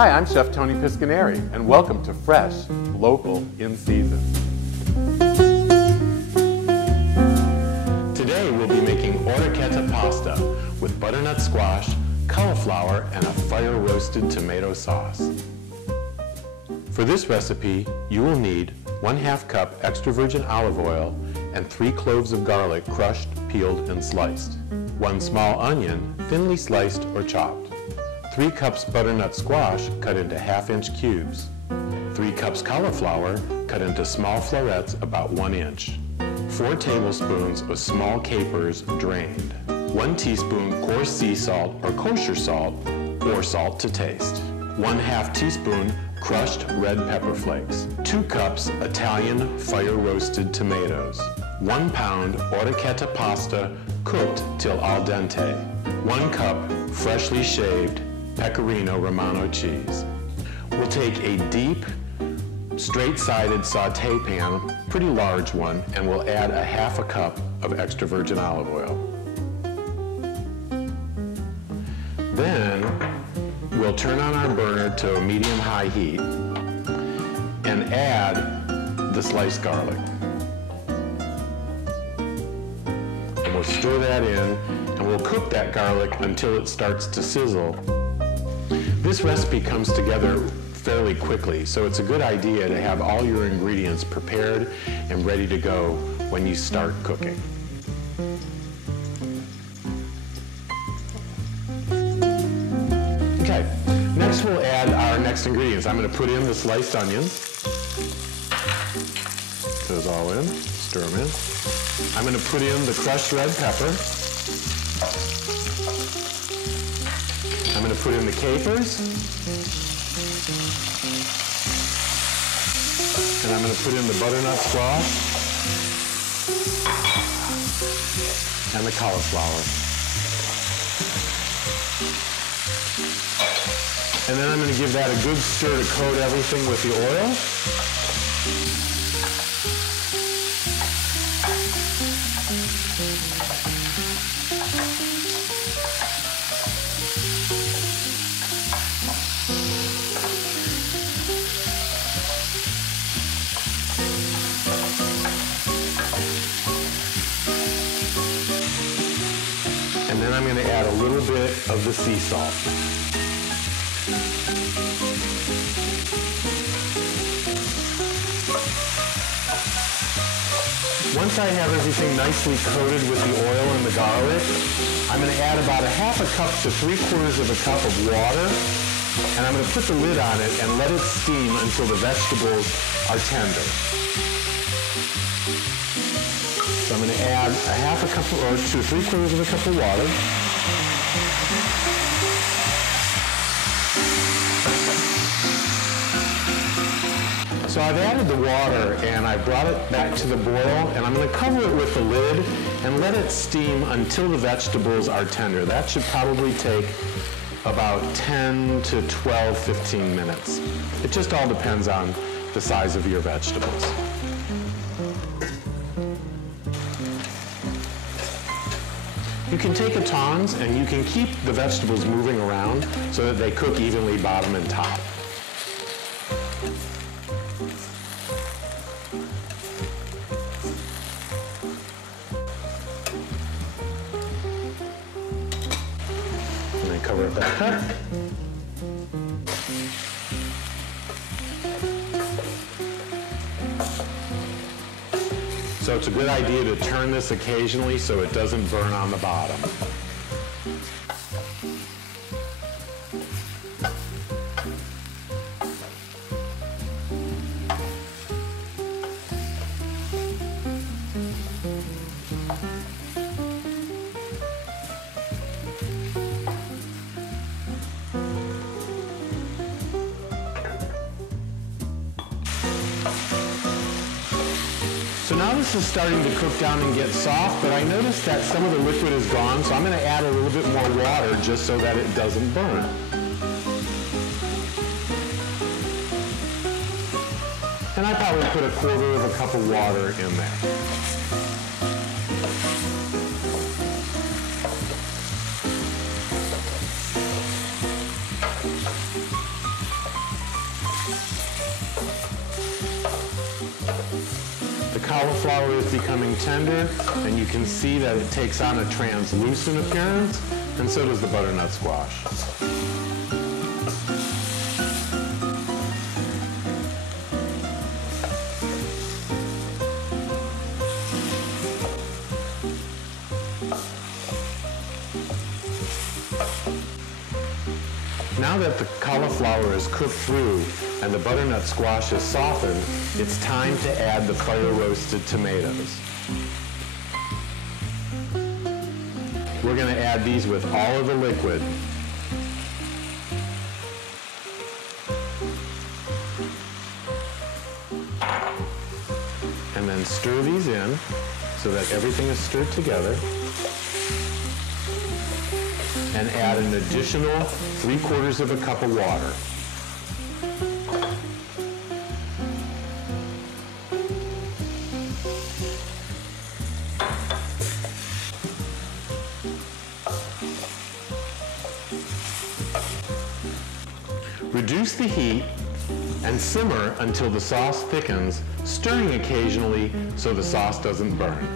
Hi, I'm Chef Tony Pisconeri, and welcome to Fresh, Local, in Season. Today we'll be making orecchietta pasta with butternut squash, cauliflower, and a fire roasted tomato sauce. For this recipe, you will need 1/2 cup extra virgin olive oil and 3 cloves of garlic crushed, peeled, and sliced. 1 small onion, thinly sliced or chopped. 3 cups butternut squash cut into 1/2-inch cubes. 3 cups cauliflower cut into small florets about 1 inch. 4 tablespoons of small capers drained. 1 teaspoon coarse sea salt or kosher salt or salt to taste. 1/2 teaspoon crushed red pepper flakes. 2 cups Italian fire roasted tomatoes. 1 pound orecchietta pasta cooked till al dente. 1 cup freshly shaved pecorino romano cheese. We'll take a deep, straight-sided saute pan, pretty large one, and we'll add 1/2 cup of extra virgin olive oil. Then we'll turn on our burner to a medium-high heat and add the sliced garlic. And we'll stir that in, and we'll cook that garlic until it starts to sizzle. This recipe comes together fairly quickly, so it's a good idea to have all your ingredients prepared and ready to go when you start cooking. Okay, next we'll add our next ingredients. I'm going to put in the sliced onions. Put those all in, stir them in. I'm going to put in the crushed red pepper. I'm going to put in the capers. And I'm going to put in the butternut squash and the cauliflower. And then I'm going to give that a good stir to coat everything with the oil. And then I'm going to add a little bit of the sea salt. Once I have everything nicely coated with the oil and the garlic, I'm going to add about 1/2 cup to 3/4 of a cup of water, and I'm going to put the lid on it and let it steam until the vegetables are tender. So I'm going to add 1/2 cup or to 3/4 of a cup of water. So I've added the water and I brought it back to the boil, and I'm going to cover it with the lid and let it steam until the vegetables are tender. That should probably take about 10 to 12, 15 minutes. It just all depends on the size of your vegetables. You can take a tongs and you can keep the vegetables moving around so that they cook evenly bottom and top. And then cover it back up. So it's a good idea to turn this occasionally so it doesn't burn on the bottom. So now this is starting to cook down and get soft, but I noticed that some of the liquid is gone, so I'm going to add a little bit more water just so that it doesn't burn. And I probably put 1/4 of a cup of water in there. The cauliflower is becoming tender, and you can see that it takes on a translucent appearance, and so does the butternut squash. Now that the cauliflower is cooked through and the butternut squash is softened, it's time to add the fire roasted tomatoes. We're going to add these with all of the liquid. And then stir these in so that everything is stirred together. And add an additional 3/4 of a cup of water. Reduce the heat and simmer until the sauce thickens, stirring occasionally so the sauce doesn't burn.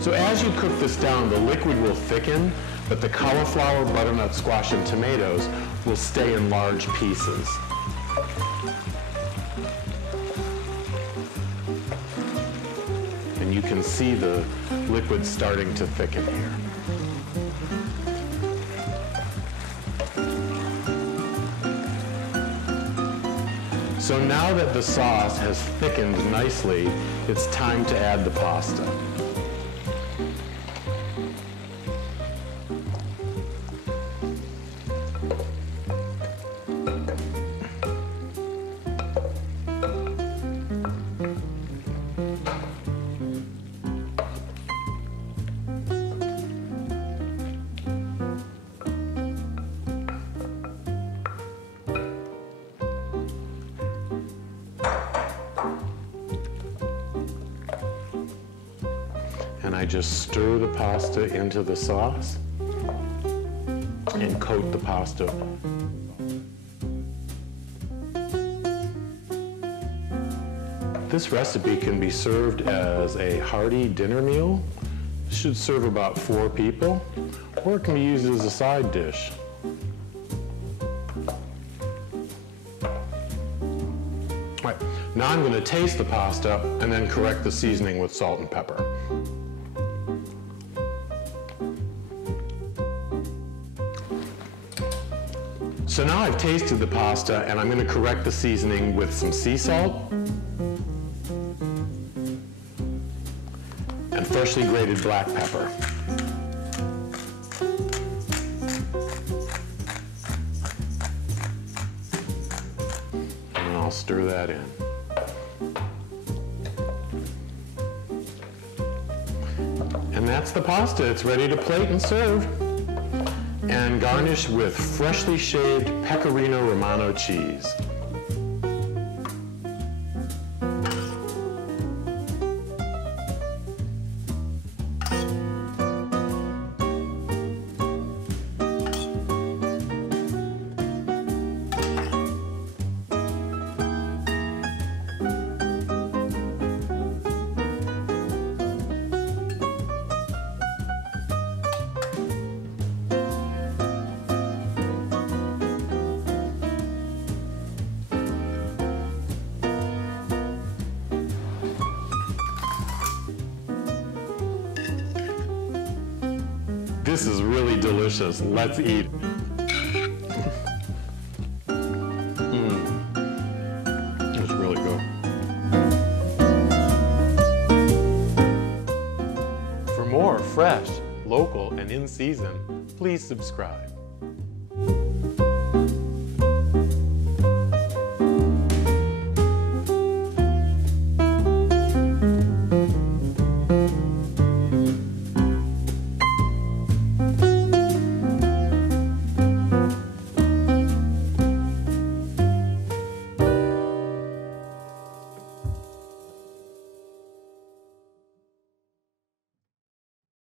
So as you cook this down, the liquid will thicken, but the cauliflower, butternut squash, and tomatoes will stay in large pieces. And you can see the liquid starting to thicken here. So now that the sauce has thickened nicely, it's time to add the pasta. And I just stir the pasta into the sauce and coat the pasta. This recipe can be served as a hearty dinner meal. It should serve about 4 people, or it can be used as a side dish. All right, now I'm going to taste the pasta and then correct the seasoning with salt and pepper. So now I've tasted the pasta, and I'm going to correct the seasoning with some sea salt and freshly grated black pepper. And I'll stir that in. And that's the pasta. It's ready to plate and serve. And garnish with freshly shaved pecorino romano cheese. This is really delicious. Let's eat. It's really good. For more fresh, local, and in season, please subscribe.